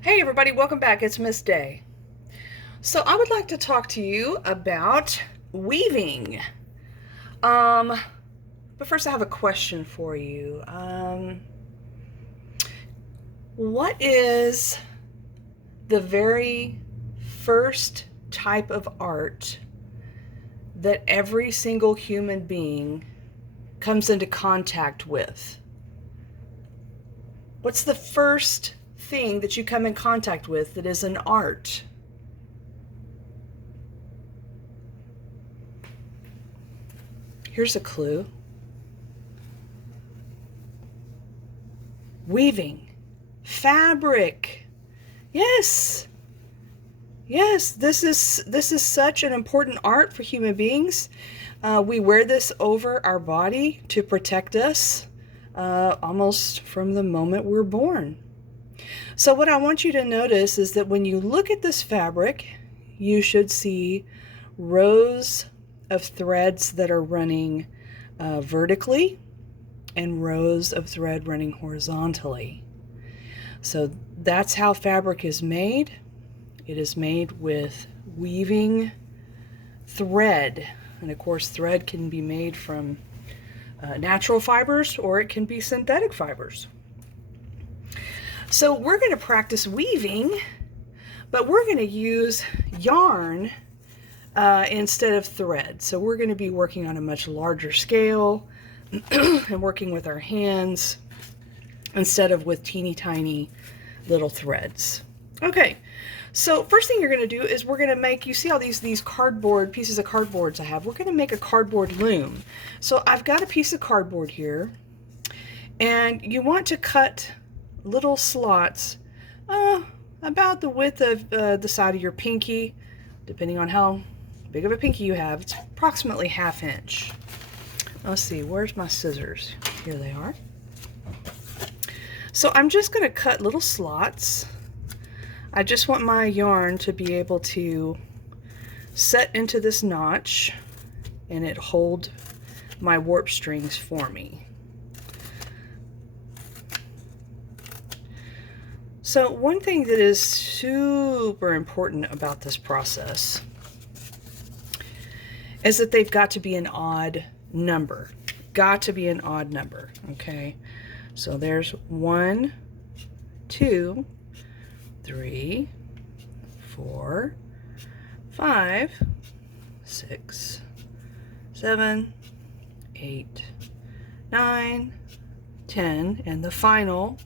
Hey everybody, welcome back. It's Miss Day. So I would like to talk to you about weaving. Um, but first I have a question for you. What is the very first type of art that every single human being comes into contact with? What's the first thing that you come in contact with that is an art? Here's a clue. Weaving. Fabric. Yes. Yes, this is such an important art for human beings. We wear this over our body to protect us almost from the moment we're born. So what I want you to notice is that when you look at this fabric, you should see rows of threads that are running vertically and rows of thread running horizontally. So that's how fabric is made. It is made with weaving thread. And of course, thread can be made from natural fibers or it can be synthetic fibers. So we're going to practice weaving, but we're going to use yarn instead of thread. So we're going to be working on a much larger scale and working with our hands instead of with teeny tiny little threads. Okay, so first thing you're going to do is we're going to make, you see all these cardboard, pieces of cardboards I have. We're going to make a cardboard loom. So I've got a piece of cardboard here, and you want to cut little slots about the width of the side of your pinky, depending on how big of a pinky you have. It's approximately 1/2 inch. Let's see, where's my scissors? Here they are. So I'm just going to cut little slots. I just want my yarn to be able to set into this notch and it hold my warp strings for me. So one thing that is super important about this process is that they've got to be an odd number. Got to be an odd number, okay? So there's 1, 2, 3, 4, 5, 6, 7, 8, 9, 10, and the final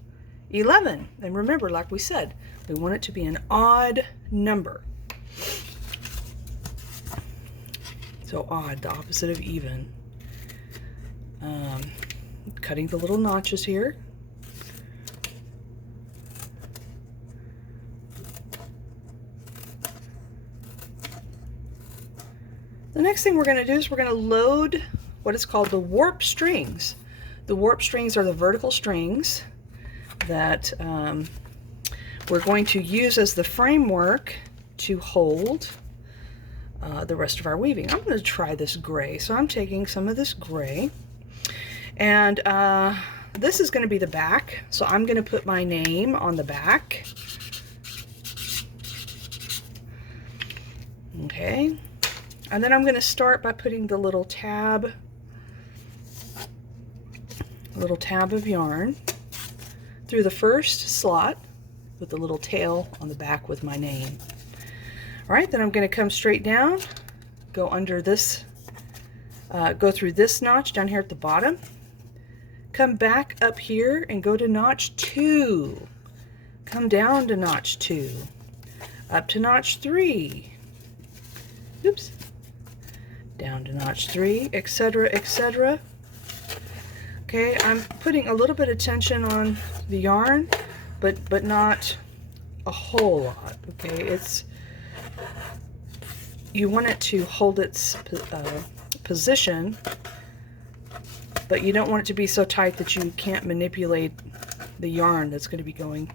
11. And remember, like we said, we want it to be an odd number. So odd, the opposite of even. Cutting the little notches here. The next thing we're going to do is we're going to load what is called the warp strings. The warp strings are the vertical strings that we're going to use as the framework to hold the rest of our weaving. I'm going to try this gray. So I'm taking some of this gray, and this is going to be the back. So I'm going to put my name on the back. Okay. And then I'm going to start by putting the little tab of yarn through the first slot with the little tail on the back with my name. All right, then I'm going to come straight down, go under this, go through this notch down here at the bottom, come back up here and go to notch 2, come down to notch 2, up to notch 3, oops, down to notch 3, etc., etc. Okay, I'm putting a little bit of tension on the yarn, but not a whole lot. Okay, you want it to hold its position, but you don't want it to be so tight that you can't manipulate the yarn that's going to be going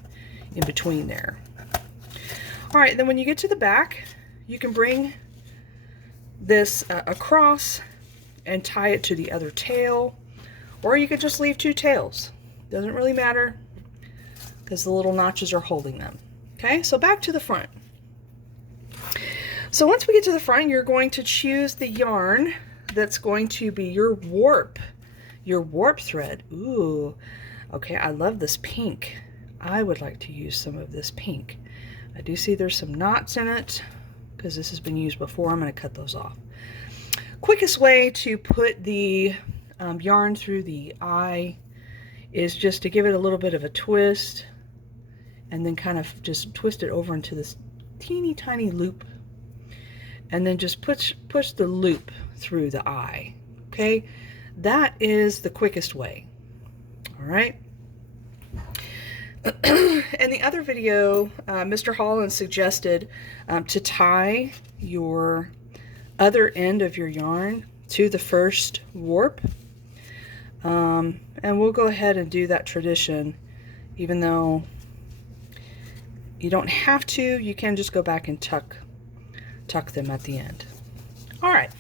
in between there. All right, then when you get to the back, you can bring this across and tie it to the other tail, or you could just leave 2 tails. Doesn't really matter because the little notches are holding them. Okay, so back to the front. So once we get to the front, you're going to choose the yarn that's going to be your warp thread. Ooh, okay, I love this pink. I would like to use some of this pink. I do see there's some knots in it because this has been used before. I'm going to cut those off. Quickest way to put the yarn through the eye is just to give it a little bit of a twist and then kind of just twist it over into this teeny tiny loop, and then just push the loop through the eye. Okay, that is the quickest way. All right. In the other video, Mr. Holland suggested to tie your other end of your yarn to the first warp, and we'll go ahead and do that tradition, even though you don't have to. You can just go back and tuck them at the end. All right.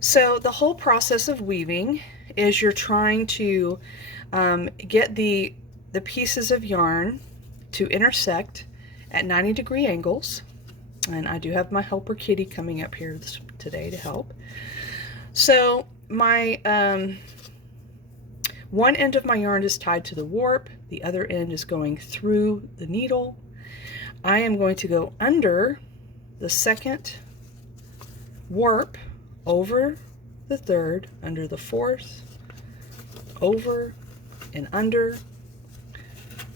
So the whole process of weaving is you're trying to get the pieces of yarn to intersect at 90-degree angles. And I do have my helper Kitty coming up here today to help. So my one end of my yarn is tied to the warp, the other end is going through the needle. I am going to go under the second warp, over the third, under the fourth, over and under.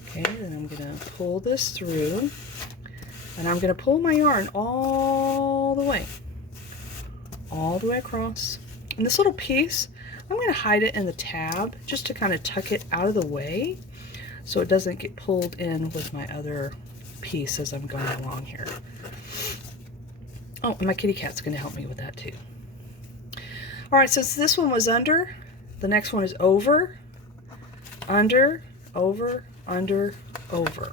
Okay, then I'm going to pull this through, and I'm going to pull my yarn all the way across. And this little piece, I'm going to hide it in the tab just to kind of tuck it out of the way so it doesn't get pulled in with my other piece as I'm going along here. Oh, and my kitty cat's going to help me with that too. All right, since this one was under, the next one is over, under, over, under, over.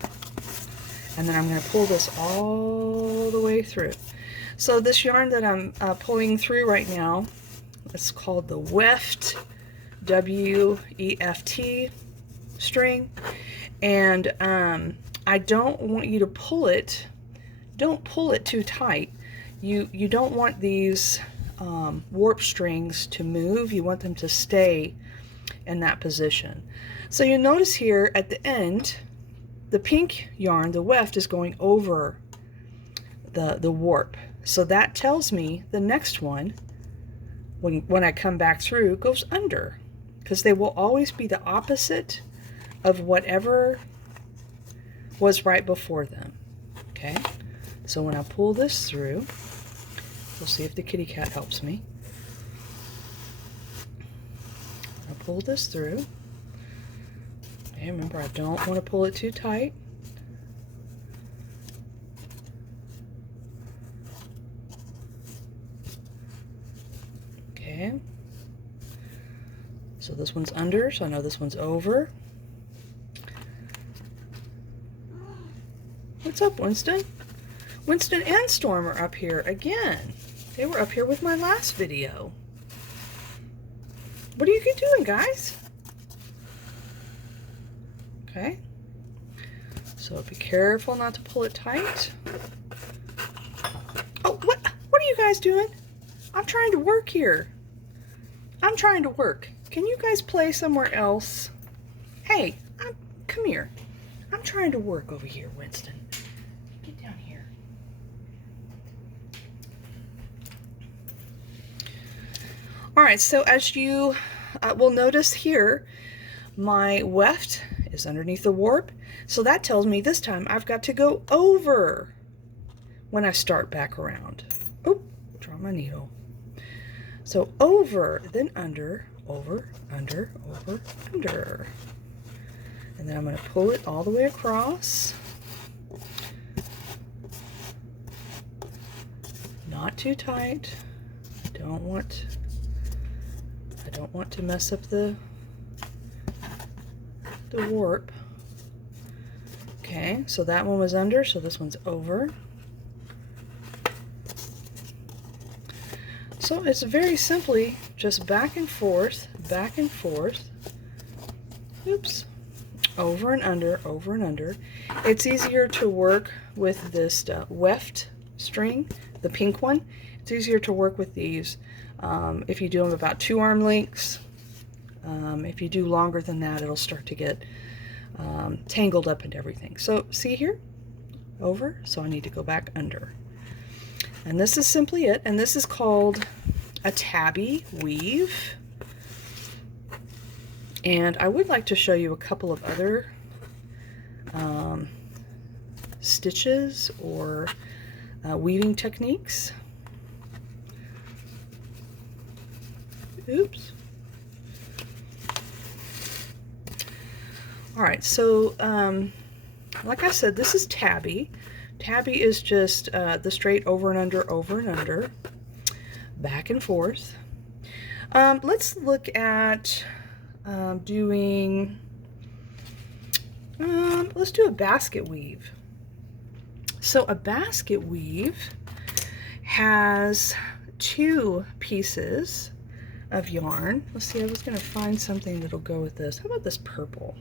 And then I'm going to pull this all the way through. So this yarn that I'm pulling through right now, it's called the weft, W-E-F-T string. And I don't want you to pull it. Don't pull it too tight. You don't want these warp strings to move. You want them to stay in that position. So you notice here at the end, the pink yarn, the weft, is going over the warp. So that tells me the next one, when I come back through, goes under, because they will always be the opposite of whatever was right before them. Okay, so when I pull this through, we'll see if the kitty cat helps me. I pull this through. Okay, remember, I don't want to pull it too tight. Okay, so this one's under, so I know this one's over. What's up, Winston? Winston and Storm are up here again. They were up here with my last video. What are you doing, guys? Okay, so be careful not to pull it tight. Oh, what are you guys doing? I'm trying to work here. I'm trying to work. Can you guys play somewhere else? Hey, come here. I'm trying to work over here, Winston. Get down here. All right, so as you will notice here, my weft is underneath the warp. So that tells me this time I've got to go over when I start back around. Oh, draw my needle. So over, then under, over, under, over, under. And then I'm going to pull it all the way across. Not too tight. I don't want to mess up the warp. Okay, so that one was under, so this one's over. So it's very simply just back and forth, back and forth. Oops. over and under, over and under. It's easier to work with this weft string, the pink one. It's easier to work with these if you do them about 2 arm lengths. If you do longer than that, it'll start to get tangled up into everything. So see here, over, so I need to go back under. And this is simply it, and this is called a tabby weave. And I would like to show you a couple of other stitches or weaving techniques. Oops. All right, so like I said, this is tabby. Tabby is just the straight over and under, back and forth. Let's look at let's do a basket weave. So a basket weave has 2 pieces of yarn. Let's see, I was going to find something that'll go with this. How about this purple?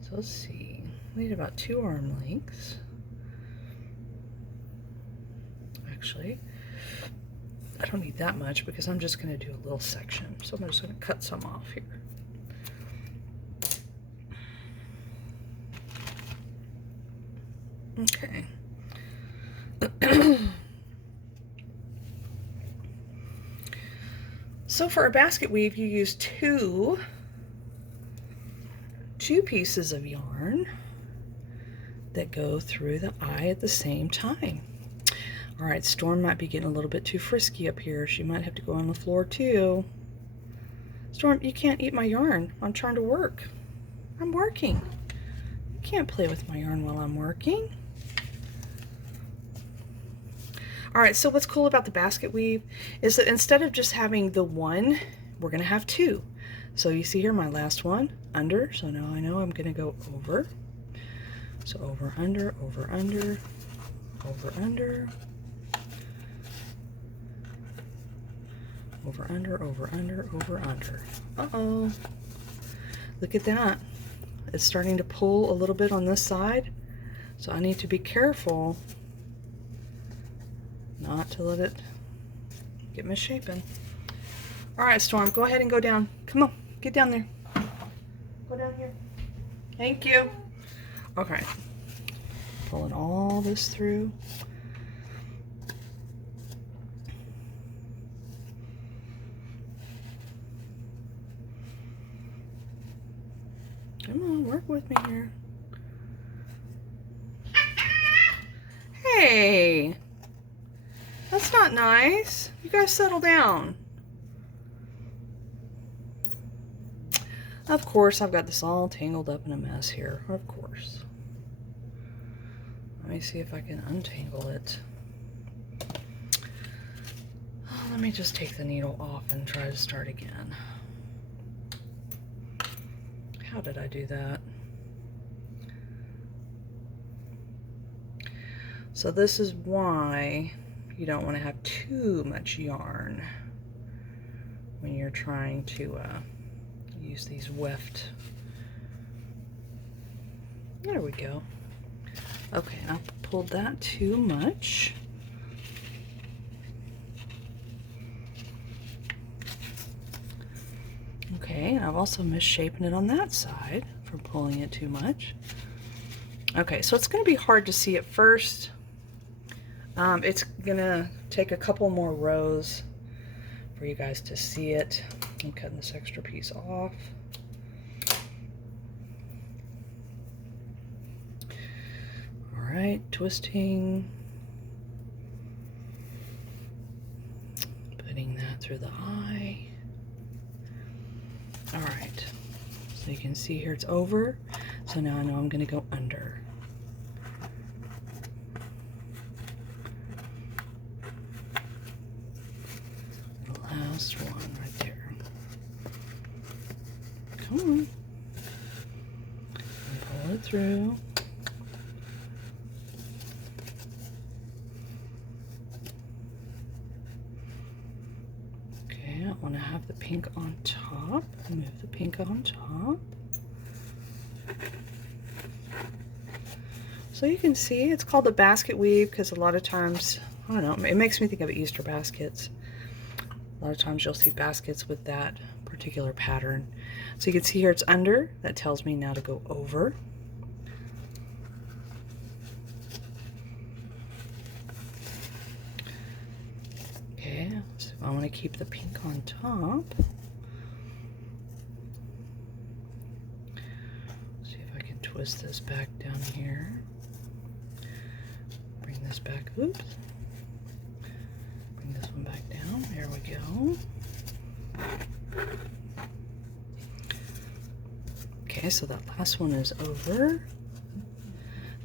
So let's see, we need about 2 arm lengths. Actually, I don't need that much because I'm just going to do a little section. So I'm just going to cut some off here. Okay. So for a basket weave, you use two pieces of yarn that go through the eye at the same time. All right, Storm might be getting a little bit too frisky up here. She might have to go on the floor too. Storm, you can't eat my yarn. I'm trying to work. I'm working. You can't play with my yarn while I'm working. All right, so what's cool about the basket weave is that instead of just having the one, we're gonna have 2. So you see here my last one, under, so now I know I'm gonna go over. So over, under, over, under, over, under, over, under, over, under, over, under. Uh-oh, look at that. It's starting to pull a little bit on this side, so I need to be careful not to let it get misshapen. All right, Storm, go ahead and go down. Come on, get down there. Go down here. Thank you. Okay, pulling all this through. Come on, work with me here. Hey, that's not nice. You guys settle down. Of course, I've got this all tangled up in a mess here. Of course. Let me see if I can untangle it. Oh, let me just take the needle off and try to start again. How did I do that? So this is why you don't want to have too much yarn when you're trying to use these weft. There we go. Okay, I pulled that too much. Okay, and I've also misshapen it on that side for pulling it too much. Okay, so it's going to be hard to see at first. It's gonna take a couple more rows for you guys to see it. I'm cutting this extra piece off. All right, twisting, putting that through the eye. All right, so you can see here it's over. So now I know I'm gonna go under. Last one right there. Come on. And pull it through. Okay, I want to have the pink on top. Move the pink on top. So you can see it's called a basket weave because a lot of times, I don't know, it makes me think of Easter baskets. A lot of times you'll see baskets with that particular pattern. So you can see here it's under. That tells me now to go over. Okay, so I want to keep the pink on top. See if I can twist this back down here. Bring this back, oops. Bring this one back down, there we go. Okay, so that last one is over.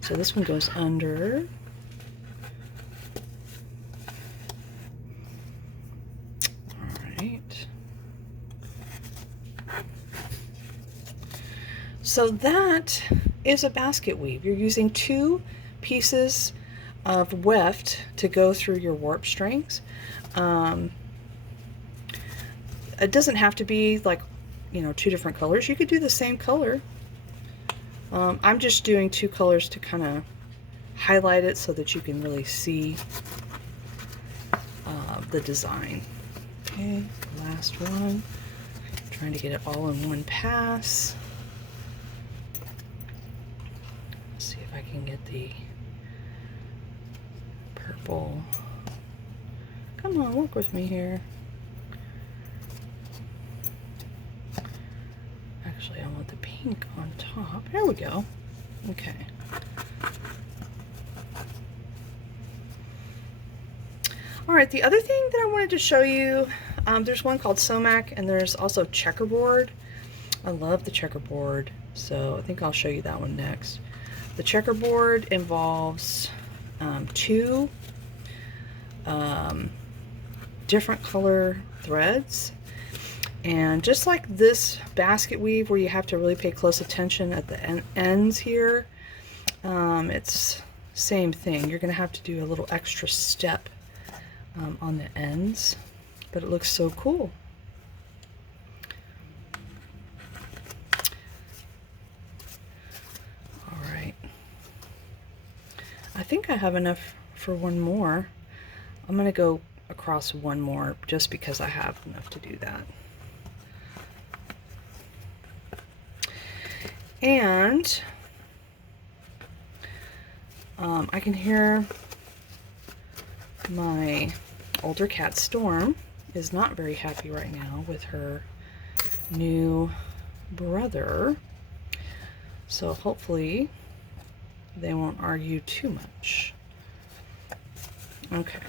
So this one goes under. So that is a basket weave. You're using 2 pieces of weft to go through your warp strings. It doesn't have to be like, you know, 2 different colors. You could do the same color. I'm just doing 2 colors to kind of highlight it so that you can really see the design. Okay, last one. Trying to get it all in one pass. See if I can get the purple. Come on, work with me here. Actually, I want the pink on top. There we go. Okay. All right, the other thing that I wanted to show you, there's one called Somac, and there's also checkerboard. I love the checkerboard, so I think I'll show you that one next. The checkerboard involves 2 different color threads, and just like this basket weave where you have to really pay close attention at the ends here, it's same thing. You're going to have to do a little extra step on the ends, but it looks so cool. I think I have enough for one more. I'm going to go across one more just because I have enough to do that. And I can hear my older cat Storm is not very happy right now with her new brother. So hopefully they won't argue too much. Okay.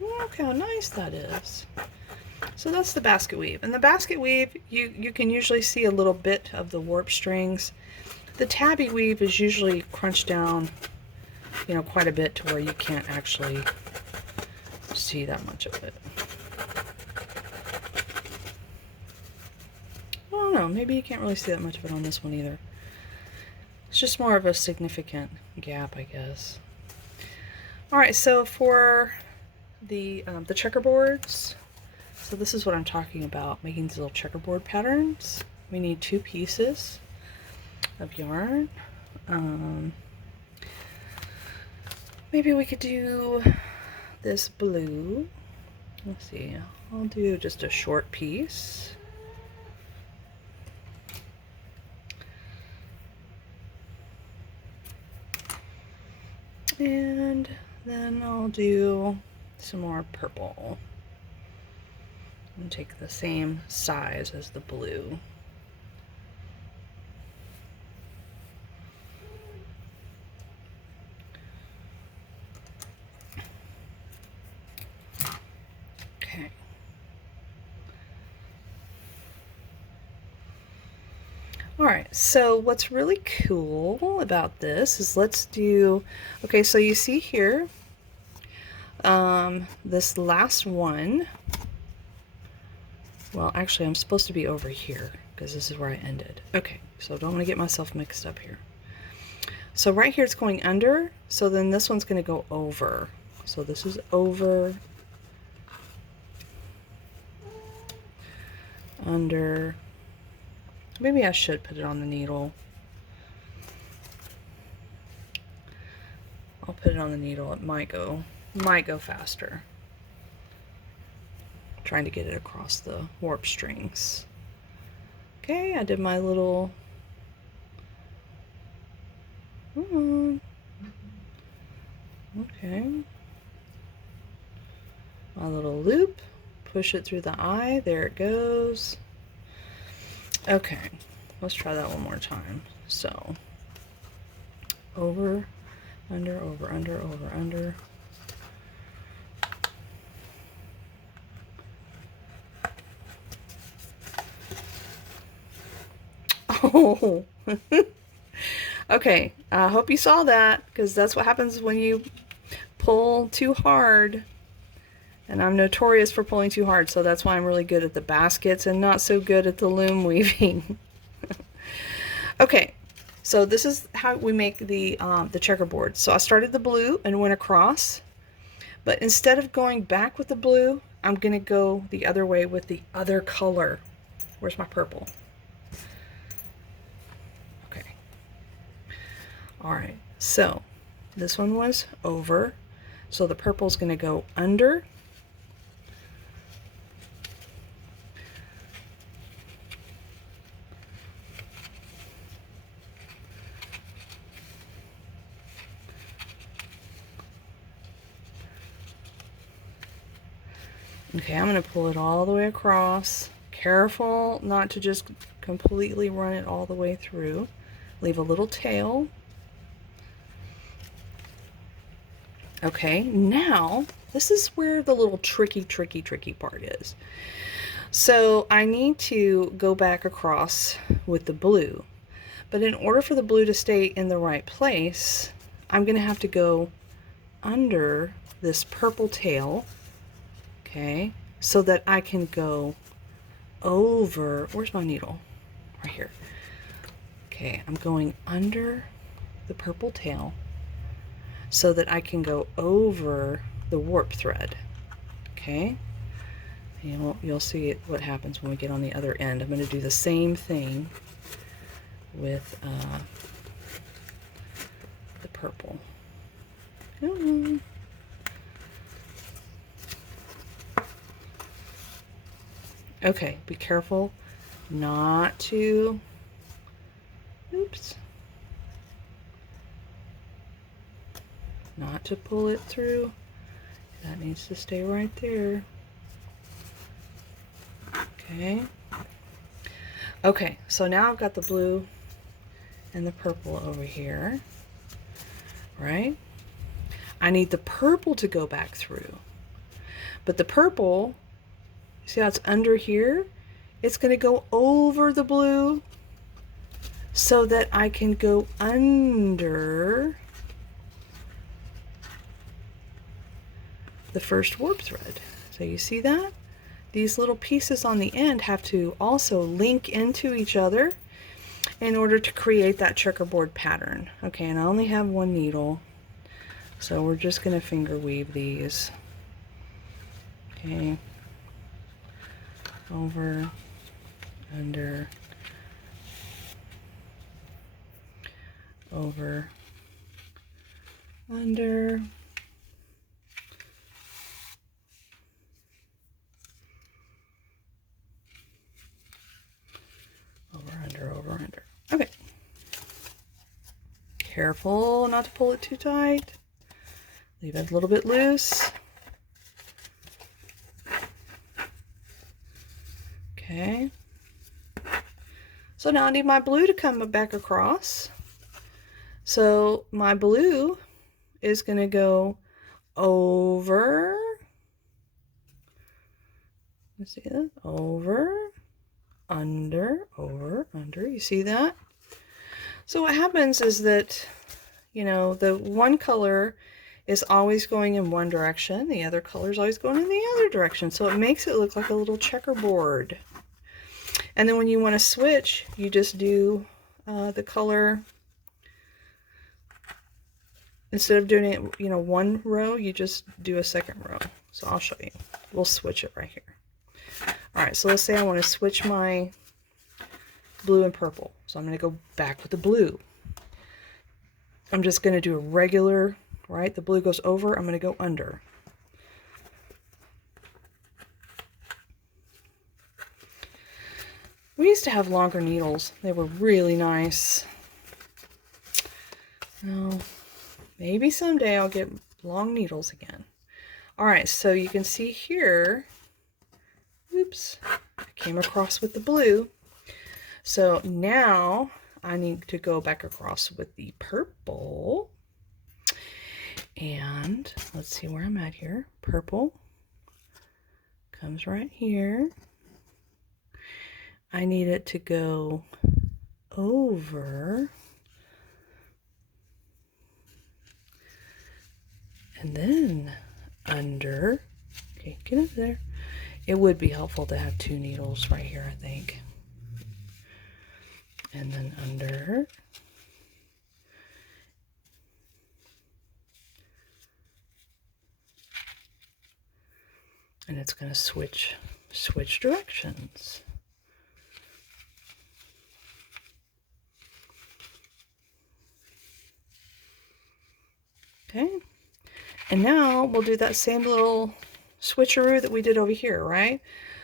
Look how nice that is. So that's the basket weave. And the basket weave, you can usually see a little bit of the warp strings. The tabby weave is usually crunched down, you know, quite a bit to where you can't actually see that much of it. I don't know, maybe you can't really see that much of it on this one either. It's just more of a significant gap, I guess. All right, so for the checkerboards, so this is what I'm talking about, making these little checkerboard patterns. We need 2 pieces of yarn. Maybe we could do this blue. Let's see, I'll do just a short piece. And then I'll do some more purple and take the same size as the blue. Okay. All right, so what's really cool about this is let's do, okay, so you see here, this last one, well, actually I'm supposed to be over here because this is where I ended. Okay, so don't want to get myself mixed up here. So right here it's going under, so then this one's going to go over. So this is over, under, Maybe I should put it on the needle. I'll put it on the needle. It might go faster. I'm trying to get it across the warp strings. Okay, I did my little okay. My little loop. Push it through the eye. There it goes. Okay, let's try that one more time. So, over, under, over, under, over, under. Oh, okay. I hope you saw that, because that's what happens when you pull too hard. And I'm notorious for pulling too hard, so that's why I'm really good at the baskets and not so good at the loom weaving. Okay, so this is how we make the checkerboard. So I started the blue and went across, but instead of going back with the blue, I'm gonna go the other way with the other color. Where's my purple? Okay. All right, so this one was over, so the purple's gonna go under. Okay, I'm going to pull it all the way across. Careful not to just completely run it all the way through. Leave a little tail. Okay, now this is where the little tricky part is. So I need to go back across with the blue. But in order for the blue to stay in the right place, I'm going to have to go under this purple tail. Okay, so that I can go over, where's my needle? Right here. Okay, I'm going under the purple tail so that I can go over the warp thread. Okay, you'll see what happens when we get on the other end. I'm going to do the same thing with the purple. Okay, be careful not to, not to pull it through. That needs to stay right there. Okay. Okay, so now I've got the blue and the purple over here, right? I need the purple to go back through. But the purple, see how it's under here? It's going to go over the blue so that I can go under the first warp thread. So you see that? These little pieces on the end have to also link into each other in order to create that checkerboard pattern. Okay, and I only have one needle, so we're just going to finger weave these. Okay. Over, under, over, under, over, under. Okay. Careful not to pull it too tight. Leave it a little bit loose. Okay. So now I need my blue to come back across. So my blue is going to go over. Let's see that. Over, under, over, under. You see that? So what happens is that, you know, the one color is always going in one direction. The other color is always going in the other direction. So it makes it look like a little checkerboard. And then when you want to switch, you just do the color. Instead of doing it, you know, one row, you just do a second row. So I'll show you. We'll switch it right here. All right, so let's say I want to switch my blue and purple. So I'm going to go back with the blue. I'm just going to do a regular, right? The blue goes over, I'm going to go under. We used to have longer needles. They were really nice. Well, maybe someday I'll get long needles again. All right, so you can see here, oops, I came across with the blue. So now I need to go back across with the purple. And let's see where I'm at here. Purple comes right here. I need it to go over and then under. Okay, get up there. It would be helpful to have two needles right here, I think. And then under. And it's going to switch directions. Okay, and now we'll do that same little switcheroo that we did over here, right?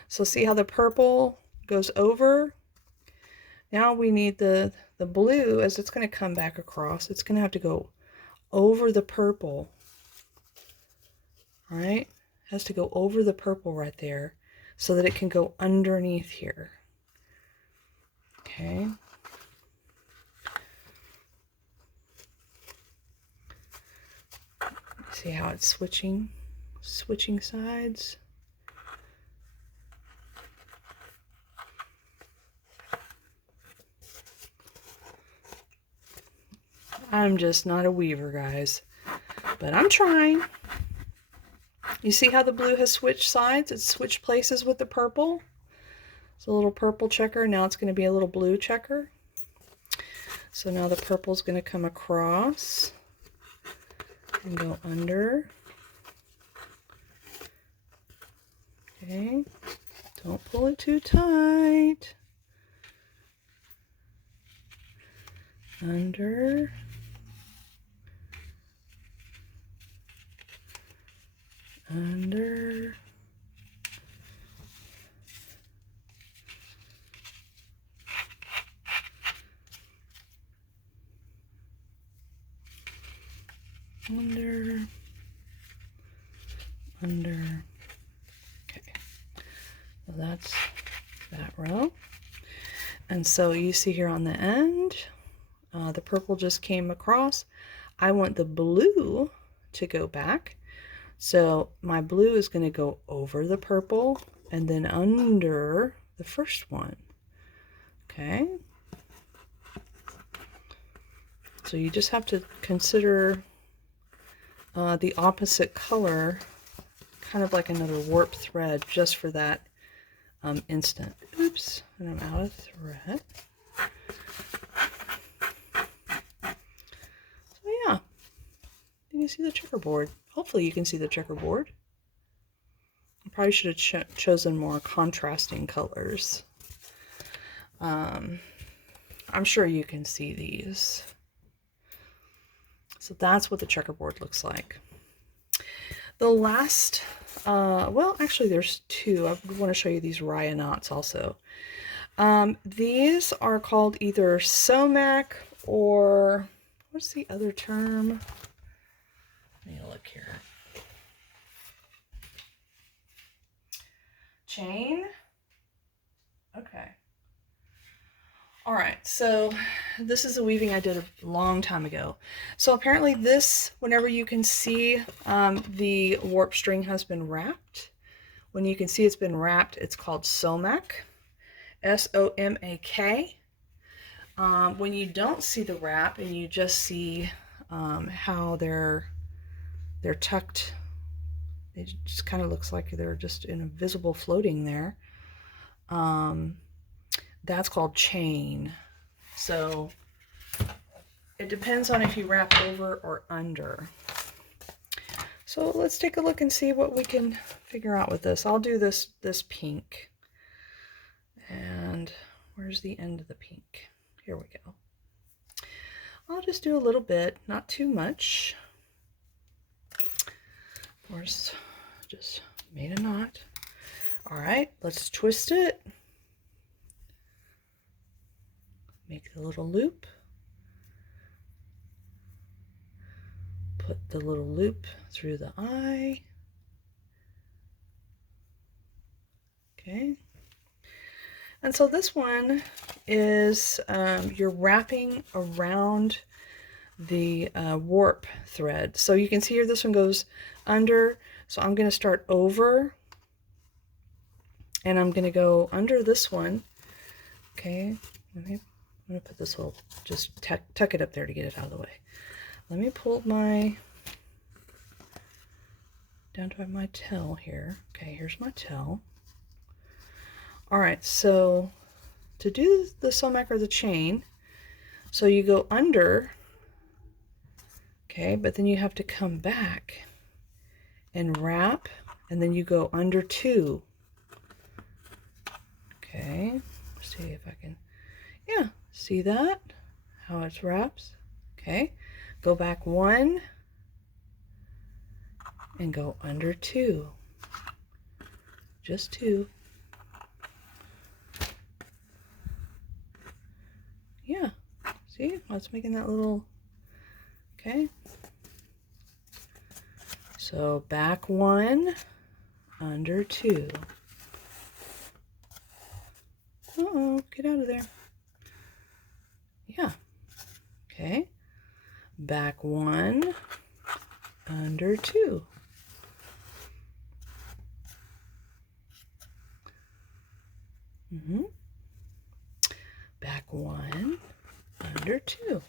So see how the purple goes over? Now we need the blue, as it's going to come back across, it's going to have to go over the purple, right? It has to go over the purple right there so that it can go underneath here. Okay. See how it's switching sides? I'm just not a weaver, guys, but I'm trying. You see how the blue has switched sides? It's switched places with the purple. It's a little purple checker. Now it's going to be a little blue checker. So now the purple is going to come across and go under. Okay, don't pull it too tight. Under. Under. Under. Okay, so that's that row. And so you see here on the end, the purple just came across. I want the blue to go back. So my blue is going to go over the purple and then under the first one. Okay. So you just have to consider the opposite color, kind of like another warp thread, just for that instant. Oops, and I'm out of thread. So yeah, you can see the checkerboard. Hopefully you can see the checkerboard. I probably should have chosen more contrasting colors. I'm sure you can see these. So that's what the checkerboard looks like. The last, well, actually there's two. I want to show you these Raya knots also. These are called either sumac or, what's the other term? Let me look here. Chain? Okay. All right, so this is a weaving I did a long time ago. So apparently this, whenever you can see the warp string has been wrapped, when you can see it's been wrapped, it's called sumac, S-O-M-A-K. When you don't see the wrap and you just see how they're tucked, it just kind of looks like they're just invisible floating there. That's called chain. So it depends on if you wrap over or under. So let's take a look and see what we can figure out with this. I'll do this pink. And Where's the end of the pink? Here we go. I'll just do a little bit, not too much. Of course, just made a knot. All right, let's twist it. Make a little loop. Put the little loop through the eye. Okay. And so this one is you're wrapping around the warp thread. So you can see here this one goes under. So I'm going to start over and I'm going to go under this one. Okay. I'm going to put this little, just tuck it up there to get it out of the way. Let me pull my, down to my tail here. Okay, here's my tail. All right, so to do the sumac or the chain, so you go under, okay, but then you have to come back and wrap, and then you go under 2. Okay, let's see if I can, yeah, see that? How it wraps? Okay, go back 1 and go under 2. Just 2. Yeah, see, I was making that little, okay. So back 1, under 2. Uh-oh, get out of there. Yeah, okay. Back 1, under 2. Back 1, under 2.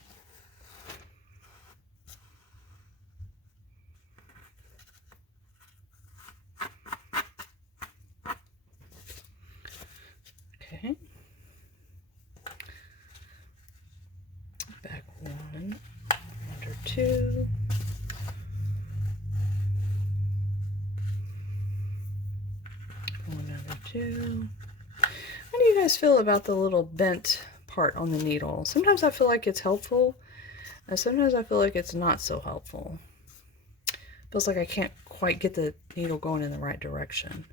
Okay. Back 1, under 2. One under 2. How do you guys feel about the little bent part on the needle? Sometimes I feel like it's helpful, and sometimes I feel like it's not so helpful. Feels like I can't quite get the needle going in the right direction.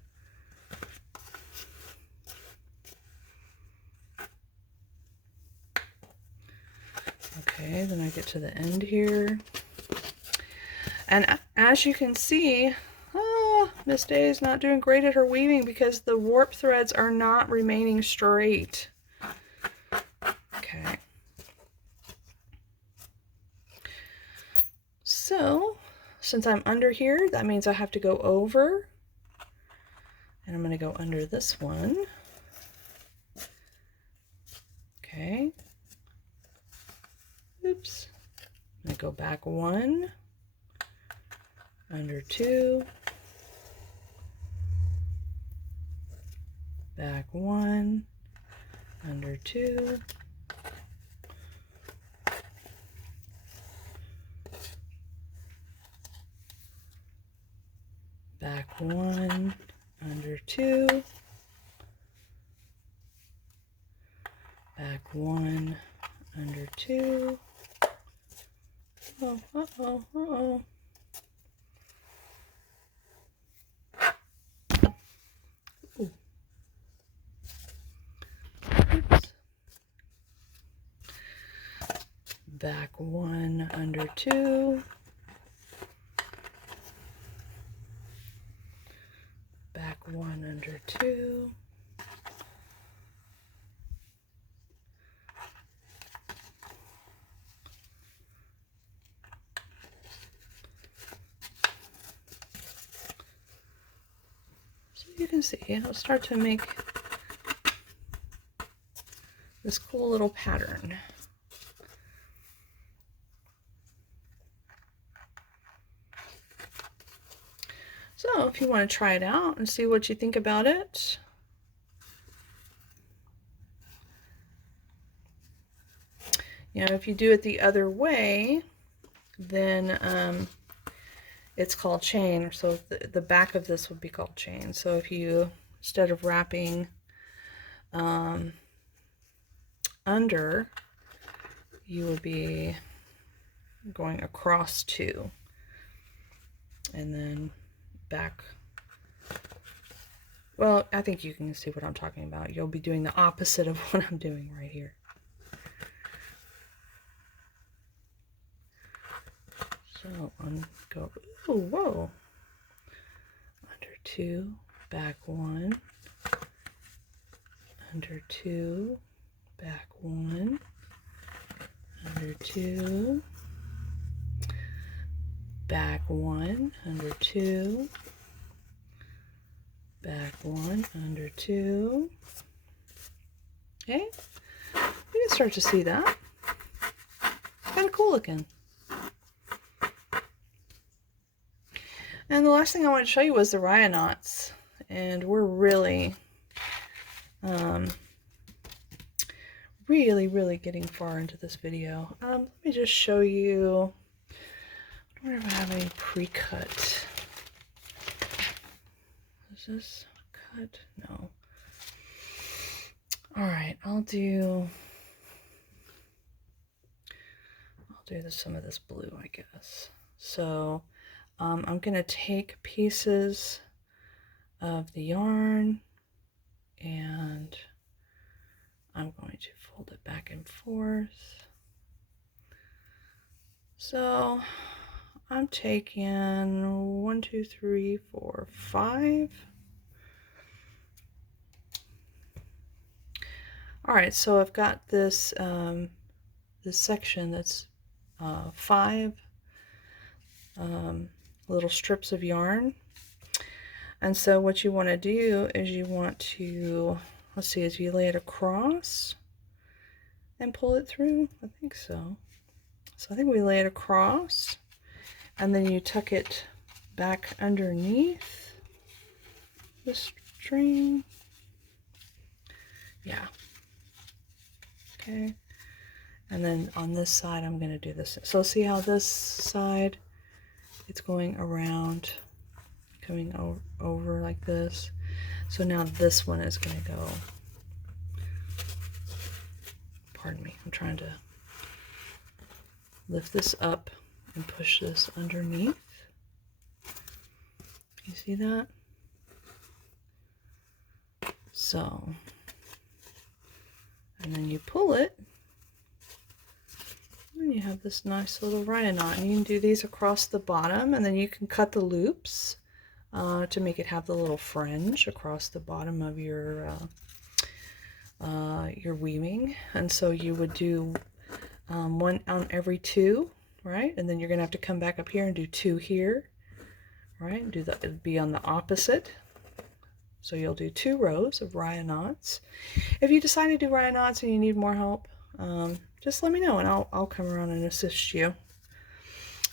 Okay, then I get to the end here. And as you can see, Miss Day is not doing great at her weaving because the warp threads are not remaining straight. Okay. So, since I'm under here, that means I have to go over. And I'm going to go under this one. Okay. Oops. I'm going to go back 1, under 2, back 1, under 2, back 1, under 2, back 1, under 2. Oh, uh-oh, uh-oh. Ooh. Oops. Back 1, under 2. Back 1, under 2. You can see I'll start to make this cool little pattern. So if you want to try it out and see what you think about it, you know, if you do it the other way, then it's called chain. So the back of this would be called chain. So if you, instead of wrapping under, you would be going across 2 and then back. Well, I think you can see what I'm talking about. You'll be doing the opposite of what I'm doing right here. So go, oh, whoa, under 2, back 1, under 2, back 1, under 2, back 1, under 2, back 1, under 2. Okay, you can start to see that. Kind of cool looking. And the last thing I wanted to show you was the Raya knots, and we're really really getting far into this video. Let me just show you. I wonder if I have any pre-cut. Is this cut? No. All right, I'll do some of this blue, I guess. So I'm gonna take pieces of the yarn and I'm going to fold it back and forth. So I'm taking 1, 2, 3, 4, 5. All right, so I've got this this section that's 5 little strips of yarn. And so what you want to do is you want to, let's see, is you lay it across and pull it through? I think so. So I think we lay it across and then you tuck it back underneath the string. Yeah. Okay. And then on this side, I'm going to do this. So see how this side, it's going around, coming over like this. So now this one is going to go, pardon me, I'm trying to lift this up and push this underneath. You see that? So, and then you pull it, and you have this nice little Raya knot. And you can do these across the bottom, and then you can cut the loops to make it have the little fringe across the bottom of your weaving. And so you would do one on every 2, right? And then you're gonna have to come back up here and do 2 here, right? And do that, it'd be on the opposite. So you'll do 2 rows of Raya knots. If you decide to do Raya knots and you need more help, just let me know and I'll come around and assist you.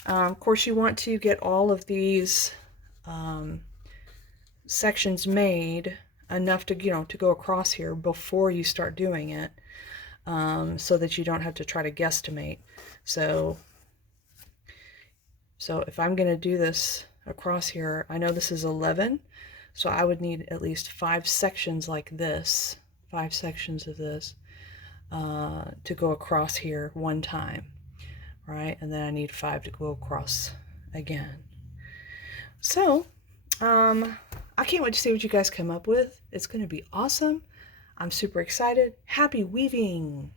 Of course, you want to get all of these sections made enough to, you know, to go across here before you start doing it, so that you don't have to try to guesstimate. So if I'm going to do this across here, I know this is 11, so I would need at least 5 sections like this, 5 sections of this, to go across here one time, right? And then I need 5 to go across again. So I can't wait to see what you guys come up with. It's going to be awesome. I'm super excited. Happy weaving!